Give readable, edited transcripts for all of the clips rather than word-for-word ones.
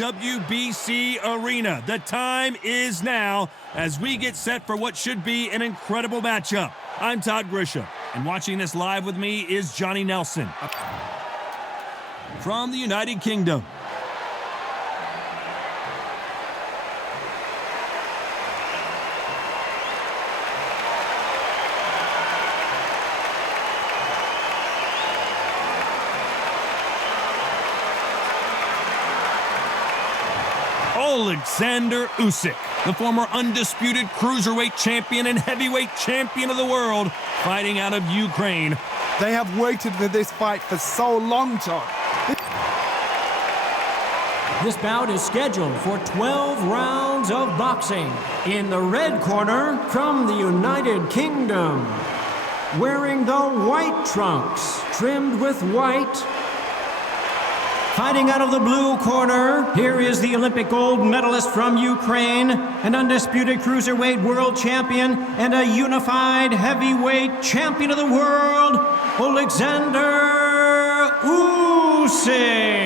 WBC Arena. The time is now as we get set for what should be an incredible matchup. I'm Todd Grisham, and watching this live with me is Johnny Nelson from the United Kingdom. Oleksandr Usyk, the former undisputed cruiserweight champion and heavyweight champion of the world, fighting out of Ukraine. They have waited for this fight for so long, Todd. This bout is scheduled for 12 rounds of boxing. In the red corner, from the United Kingdom, wearing the white trunks, trimmed with white. Fighting out of the blue corner, here is the Olympic gold medalist from Ukraine, an undisputed cruiserweight world champion, and a unified heavyweight champion of the world, Oleksandr Usyk.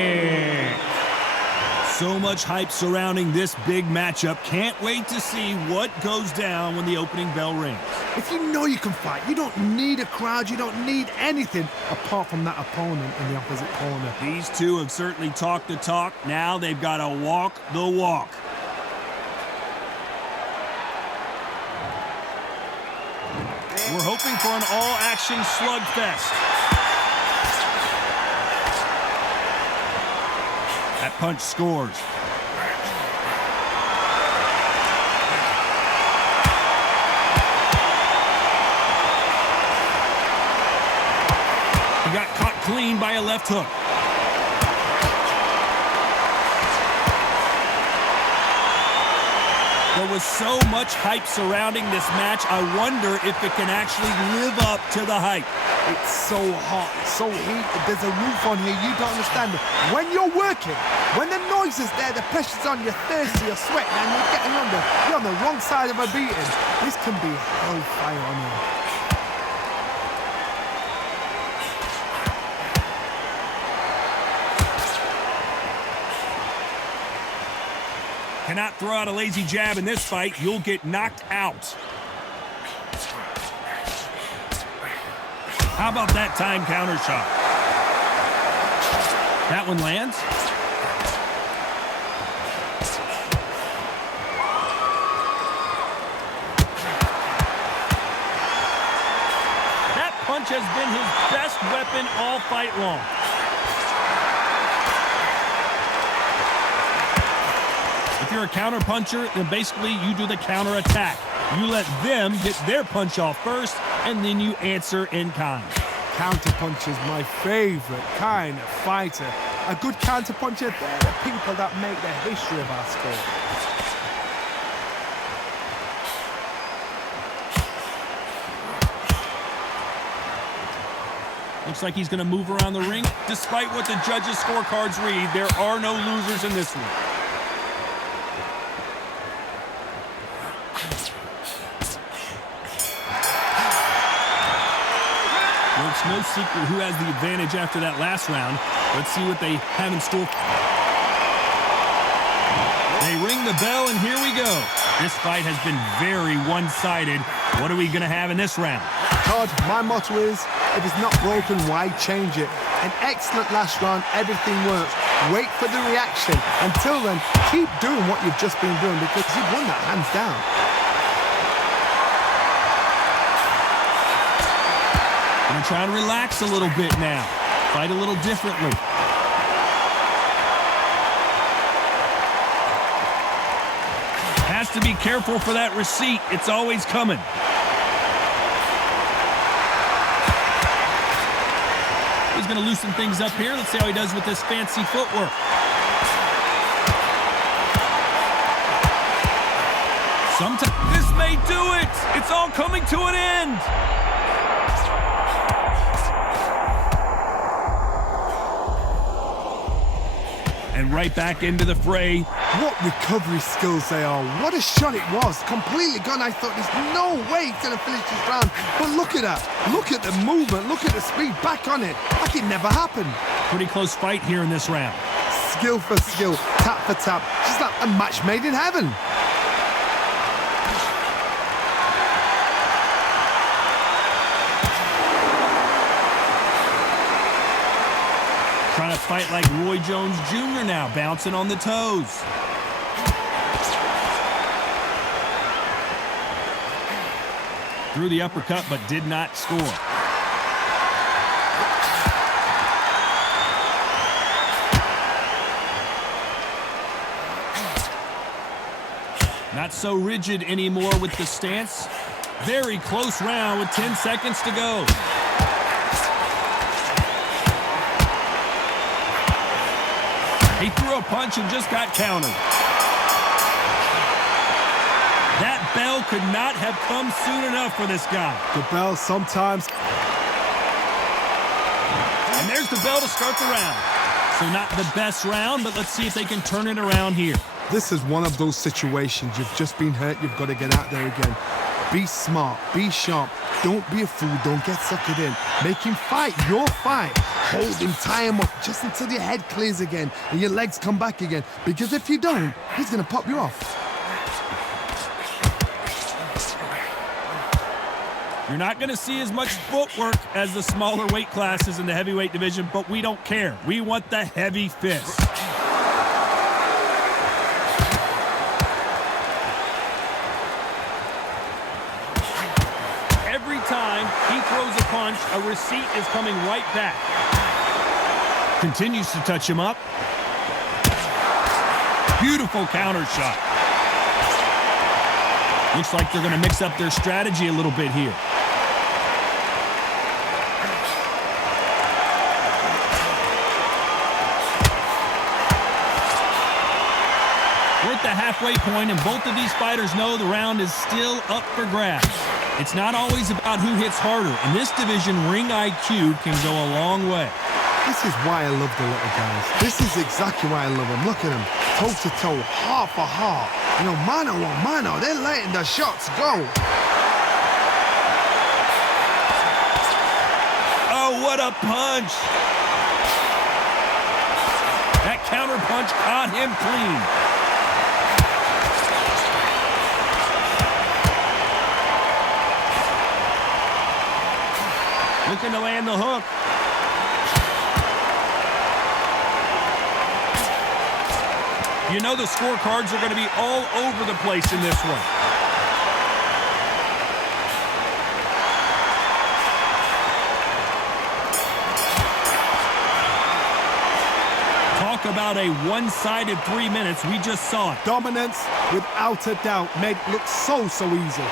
So much hype surrounding this big matchup. Can't wait to see what goes down when the opening bell rings. If you know you can fight, you don't need a crowd, you don't need anything apart from that opponent in the opposite corner. These two have certainly talked the talk. Now they've got to walk the walk. We're hoping for an all-action slugfest. That punch scores. He got caught clean by a left hook. There was so much hype surrounding this match. I wonder if it can actually live up to the hype. It's so hot, it's so heated, there's a roof on here, you don't understand it. When you're working, when the noise is there, the pressure's on, you're thirsty, you're sweating, and you're getting under, you're on the wrong side of a beating. This can be hellfire on you. Cannot throw out a lazy jab in this fight. You'll get knocked out. How about that time counter shot? That one lands. That punch has been his best weapon all fight long. If you're a counter puncher, then basically you do the counter attack. You let them get their punch off first, and then you answer in kind. Counter punch is my favorite kind of fighter. A good counter puncher, they're the people that make the history of our sport. Looks like he's going to move around the ring. Despite what the judges' scorecards read, there are no losers in this one. Well, it's no secret who has the advantage after that last round. Let's see what they have in store. They ring the bell, and here we go. This fight has been very one-sided. What are we going to have in this round? Todd, my motto is, if it's not broken, why change it? An excellent last round, everything works. Wait for the reaction. Until then, keep doing what you've just been doing because you've won that hands down. Gonna try to relax a little bit now. Fight a little differently. Has to be careful for that receipt. It's always coming. He's gonna loosen things up here. Let's see how he does with this fancy footwork. Sometimes this may do it. It's all coming to an end. And right back into the fray. What recovery skills they are. What a shot it was. Completely gone. I thought there's no way he's going to finish this round. But look at that. Look at the movement. Look at the speed. Back on it. Like it never happened. Pretty close fight here in this round. skill for skill, tap for tap. Just like a match made in heaven. Trying to fight like Roy Jones Jr. now, bouncing on the toes. Threw the uppercut, but did not score. Not so rigid anymore with the stance. Very close round with 10 seconds to go. He threw a punch and just got countered. That bell could not have come soon enough for this guy. The bell sometimes. And there's the bell to start the round. So not the best round, but let's see if they can turn it around here. This is one of those situations. You've just been hurt. You've got to get out there again. Be smart. Be sharp. Don't be a fool. Don't get suckered in. Make him fight your fight. Hold him, tie him up just until your head clears again and your legs come back again. Because if you don't, he's going to pop you off. You're not going to see as much footwork as the smaller weight classes in the heavyweight division, but we don't care. We want the heavy fist. Every time he throws a punch, a receipt is coming right back. Continues to touch him up. Beautiful counter shot. Looks like they're going to mix up their strategy a little bit here. We're at the halfway point, and both of these fighters know the round is still up for grabs. It's not always about who hits harder. In this division, ring IQ can go a long way. This is why I love the little guys. This is exactly why I love them. Look at them, toe to toe, heart for heart. You know, mano a mano, they're letting the shots go. Oh, what a punch! That counter punch caught him clean. Looking to land the hook. You know the scorecards are going to be all over the place in this one. Talk about a one-sided 3 minutes. We just saw it. Dominance, without a doubt, made it look so easy.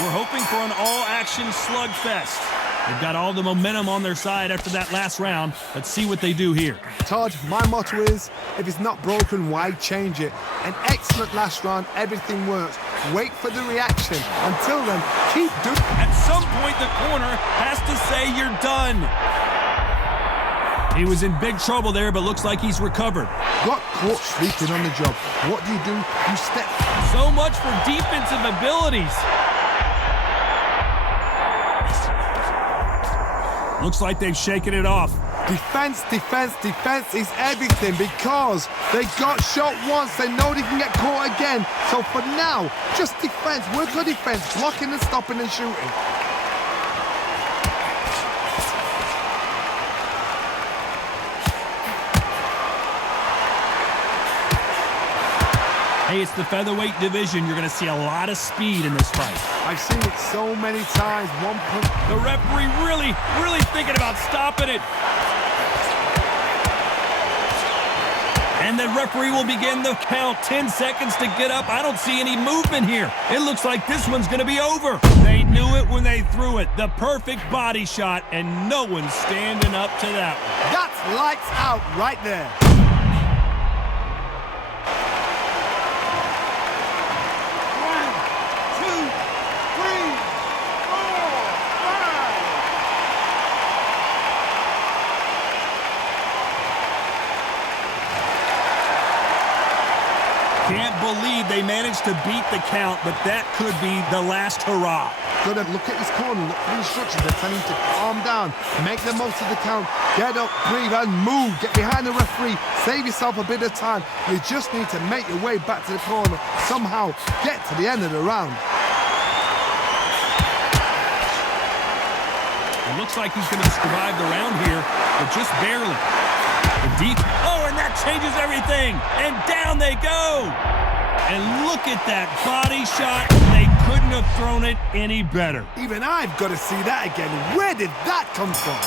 We're hoping for an all-action slugfest. They've got all the momentum on their side after that last round. Let's see what they do here. Todd, my motto is, if it's not broken, why change it? An excellent last round, everything works. Wait for the reaction. Until then, keep doing it. At some point, the corner has to say you're done. He was in big trouble there, but looks like he's recovered. Got caught sleeping on the job. What do? You step. So much for defensive abilities. Looks like they've shaken it off. Defense, defense, defense is everything because they got shot once. They know they can get caught again. So for now, just defense. Work on defense, blocking and stopping and shooting. Hey, it's the featherweight division. You're going to see a lot of speed in this fight. I've seen it so many times. One punch. The referee really thinking about stopping it. And the referee will begin the count. 10 seconds to get up. I don't see any movement here. It looks like this one's going to be over. They knew it when they threw it. The perfect body shot, and no one's standing up to that one. That's lights out right there. Can't believe they managed to beat the count, but that could be the last hurrah. Gotta look at his corner, look for the instructions. They're telling him to calm down, make the most of the count, get up, breathe, and move. Get behind the referee, save yourself a bit of time. You just need to make your way back to the corner, somehow get to the end of the round. It looks like he's going to survive the round here, but just barely. The deep, and that changes everything, and down they go. And look at that body shot. They couldn't have thrown it any better. Even I've got to see that again. Where did that come from?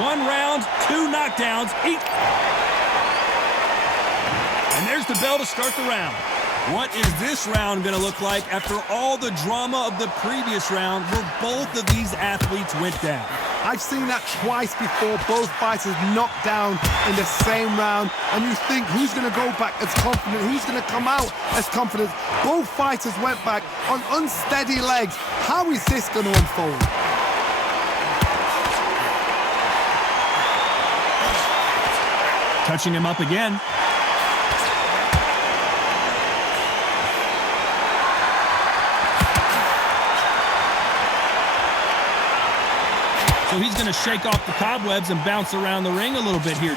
1 round, 2 knockdowns each. And there's the bell to start the round. What is this round going to look like after all the drama of the previous round where both of these athletes went down? I've seen that twice before, both fighters knocked down in the same round, and you think, who's going to go back as confident, who's going to come out as confident? Both fighters went back on unsteady legs. How is this going to unfold? Touching him up again. So he's going to shake off the cobwebs and bounce around the ring a little bit here.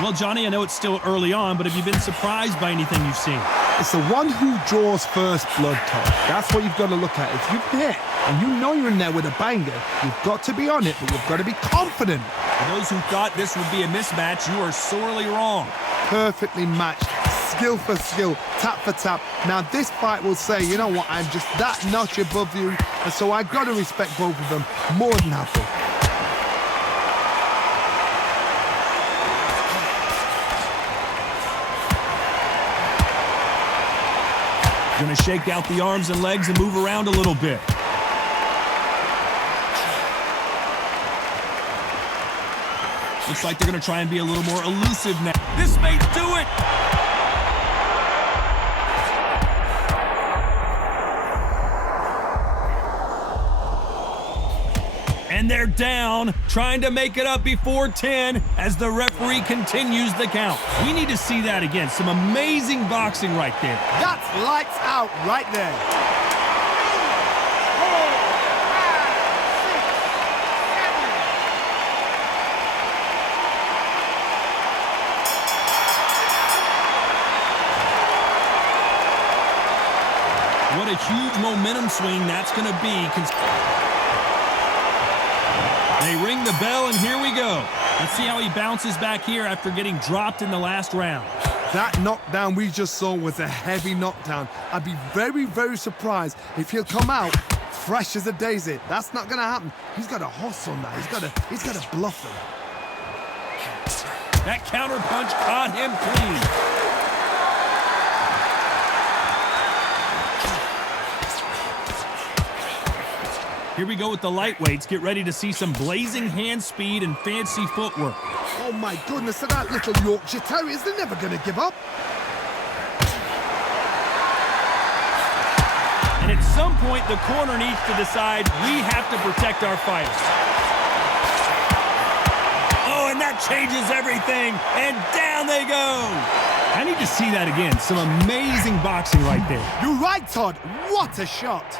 Well, Johnny, I know it's still early on, but have you been surprised by anything you've seen? It's the one who draws first blood, Todd. That's what you've got to look at. If you hit and you know you're in there with a banger, you've got to be on it, but you've got to be confident. For those who thought this would be a mismatch, you are sorely wrong. Perfectly matched. Skill for skill, tap for tap. Now this fight will say, you know what, I'm just that notch above you, and so I've got to respect both of them more than happy. Going to shake out the arms and legs and move around a little bit. Looks like they're going to try and be a little more elusive now. This may do it! And they're down, trying to make it up before 10 as the referee continues the count. We need to see that again. Some amazing boxing right there. That's lights out right there. 3, 4, 5, 6, 7, 8. What a huge momentum swing that's going to be. They ring the bell, and here we go. Let's see how he bounces back here after getting dropped in the last round. That knockdown we just saw was a heavy knockdown. I'd be very, very surprised if he'll come out fresh as a daisy. That's not going to happen. He's got to hustle on that. He's got to bluff him. That counter punch caught him clean. Here we go with the lightweights. Get ready to see some blazing hand speed and fancy footwork. Oh my goodness, so that little Yorkshire Terriers, they're never going to give up. And at some point, the corner needs to decide we have to protect our fighters. Oh, and that changes everything. And down they go. I need to see that again. Some amazing boxing right there. You're right, Todd. What a shot.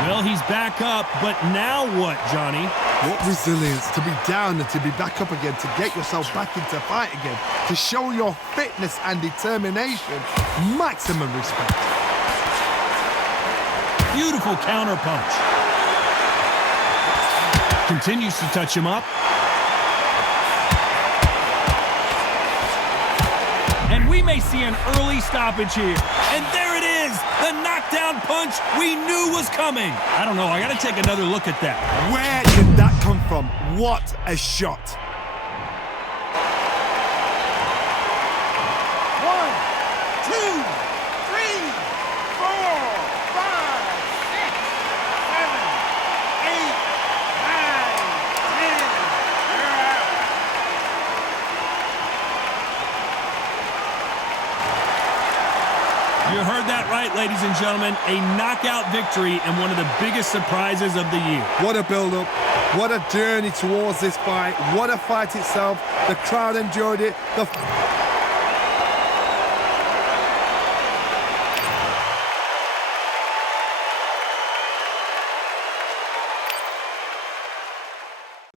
Well, he's back up, but now what, Johnny? What resilience to be down and to be back up again, to get yourself back into fight again, to show your fitness and determination. Maximum respect. Beautiful counter punch. Continues to touch him up. And we We may see an early stoppage here. And there it is, the knockdown punch we knew was coming. I don't know, I gotta take another look at that. Where did that come from? What a shot. 1, 2, 3, 4, 5, 6, 7, 8, 9, 10. You're out. You heard that right, ladies and gentlemen. A knockout victory and one of the biggest surprises of the year. What a build-up. What a journey towards this fight. What a fight itself. The crowd enjoyed it. The